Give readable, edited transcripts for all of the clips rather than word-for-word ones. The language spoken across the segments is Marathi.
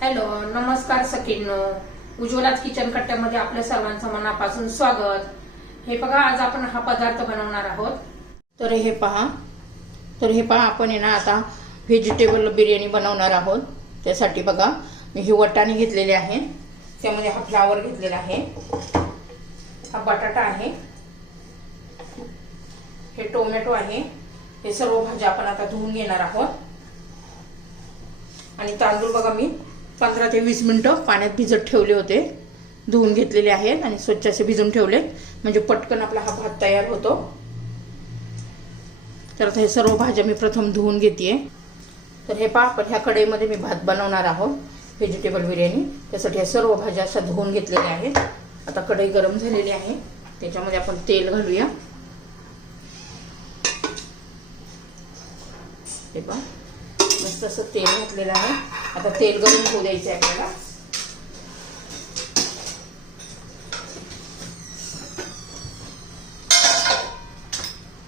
हॅलो, नमस्कार सखींनो. उज्ज्वलाच किचन कट्ट्यामध्ये आपल्या सर्वांचं मनापासून स्वागत. हे बघा, आज आपण हा पदार्थ बनवणार आहोत. तर हे पहा आपण आहे ना आता व्हेजिटेबल बिर्याणी बनवणार आहोत. त्यासाठी बघा, मी हे वाटाणे घेतलेले आहे, त्यामध्ये हा फ्लावर घेतलेला आहे, हा बटाटा आहे, हे टोमॅटो आहे. हे सर्व भाज्या आपण आता धुवून घेणार आहोत. आणि तांदूळ बघा, मी 15 ते 20 मिनिटं पाण्यात भिजत ठेवले होते, धुवून घेतलेले आहेत आणि स्वच्छ असे भिजून ठेवले, म्हणजे पटकन आपला हा भात तयार होतो. तर हे सर्व भाज्या मी प्रथम धुवून घेते. तर हे पहा, आपण ह्या कढईमध्ये मी भात बनवणार आहोत, व्हेजिटेबल बिर्याणी. त्यासाठी हे सर्व भाज्या अशा धुवून घेतलेल्या आहेत. आता कढई गरम झालेली आहे, त्याच्यामध्ये आपण तेल घालूया. हे पहा, मस्त असं तेल घातलेलं आहे. आता तेल गरम होऊ द्यायचं आहे आपल्याला.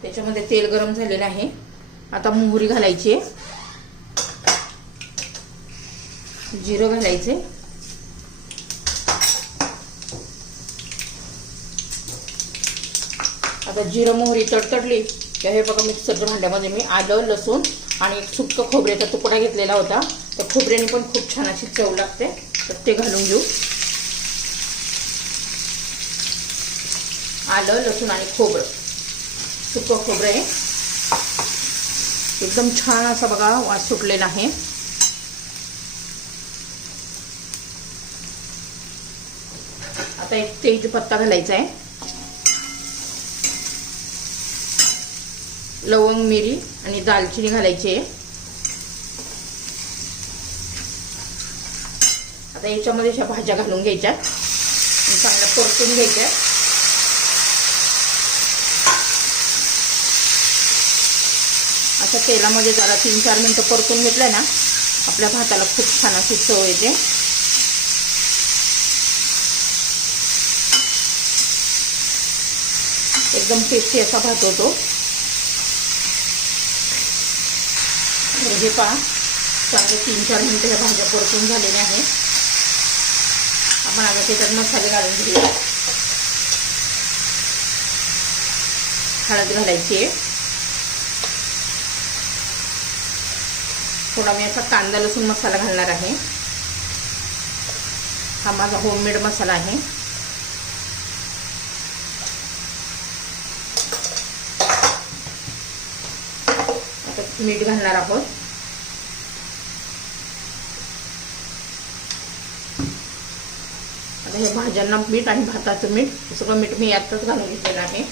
त्याच्यामध्ये तेल गरम झालेलं आहे. आता मोहरी घालायची आहे, जिरं घालायचे, आता जिरं मोहरी तडतडली की हे बघा, मिक्सरच्या भांड्यामध्ये मी आलं, लसूण आणि एक सुक्क खोबऱ्याचा तुकडा घेतलेला होता. त्या खोबऱ्याने पण खूप छान अशी चव लागते, तर ते घालून घेऊ. आलं, लसूण आणि खोबरं, सुक्क खोबरं आहे, एकदम छान असा बघा वास सुटलेला आहे. आता एक तेजपत्ता घालायचा आहे, लवंग, मिरी आणि दालचिनी घालायची आहे. आता याच्यामध्ये अशा भाज्या घालून घ्यायच्या आणि चांगल्या परतून घ्यायच्या. अशा तेलामध्ये जरा 3-4 मिनिटं परतून घेतलं ना, आपल्या भाताला खूप छान अशी चव येते. एकदम टेस्टी असा भात होतो. हे पहा, चांगले 3-4 मिनिटं ह्या भाज्या परतून झालेल्या आहेत. आपण आता त्याच्यात मसाले घालून घेऊया. हळद घालायची आहे, थोडा मी असा कांदा लसूण मसाला घालणार आहे. हा माझा होममेड मसाला आहे. आता मीठ घालणार आहोत. आता हे भाज्यांना मीठ आणि भाताचं मीठ, सगळं मीठ मी यातच घालून घेतलेलं आहे.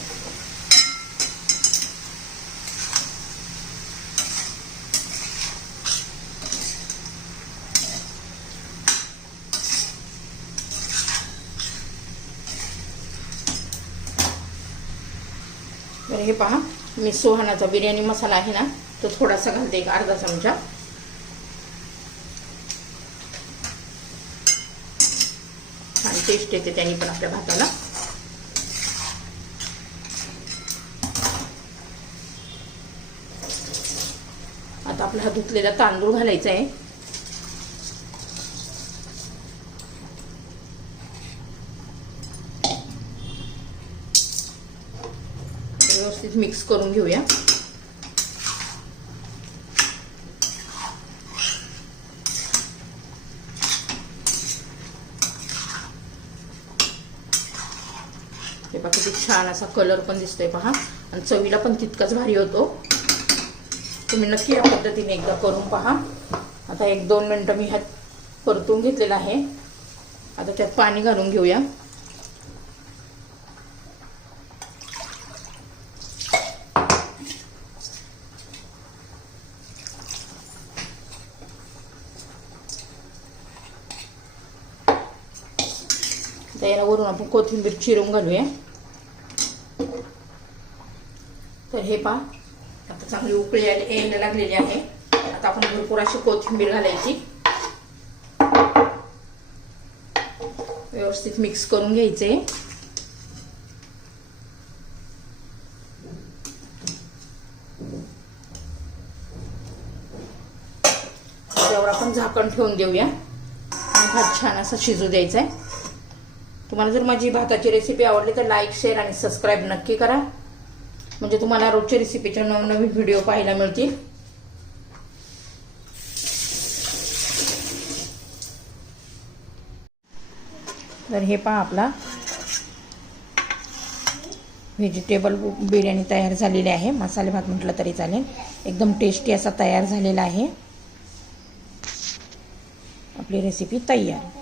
तर हे पहा, मी सुहानाचा बिर्याणी मसाला आहे ना, तो थोडासा घालते, एक अर्धा चमचा. छान टेस्ट येते त्याने पण आपल्या भाताला. आता आपला हा धुतलेला तांदूळ घालायचा आहे. व्यवस्थित मिक्स करून घेऊया. हे पहा, किती छान असा कलर पण दिसतोय पहा, आणि चवीला पण तितकाच भारी होतो. तुम्ही नक्की या पद्धतीने एकदा करून पहा. आता 1-2 मिनिटं मी ह्यात परतून घेतलेला आहे. आता त्यात पाणी घालून घेऊया. त्यावरून आपण कोथिंबीर चिरून घालूया. तर हे पहा, आता चांगली उकळी यायला लागलेली आहे. आता आपण भरपूर अशी कोथिंबीर घालायची, व्यवस्थित मिक्स करून घ्यायचे. त्यावर आपण झाकण ठेवून देऊया. भात छान असा शिजू द्यायचा आहे. तुम्हाला जर माझी भाताची रेसिपी आवडली तर लाईक, शेअर आणि सबस्क्राईब नक्की करा, म्हणजे तुम्हाला रोजच्या रेसिपीचे नवनवीन व्हिडिओ पाहायला मिळतील. तर हे पहा आपला व्हेजिटेबल बिर्याणी तयार झालेली आहे. मसाले भात म्हटलं तरी चालेल. एकदम टेस्टी असा तयार झालेला आहे. आपली रेसिपी तयार.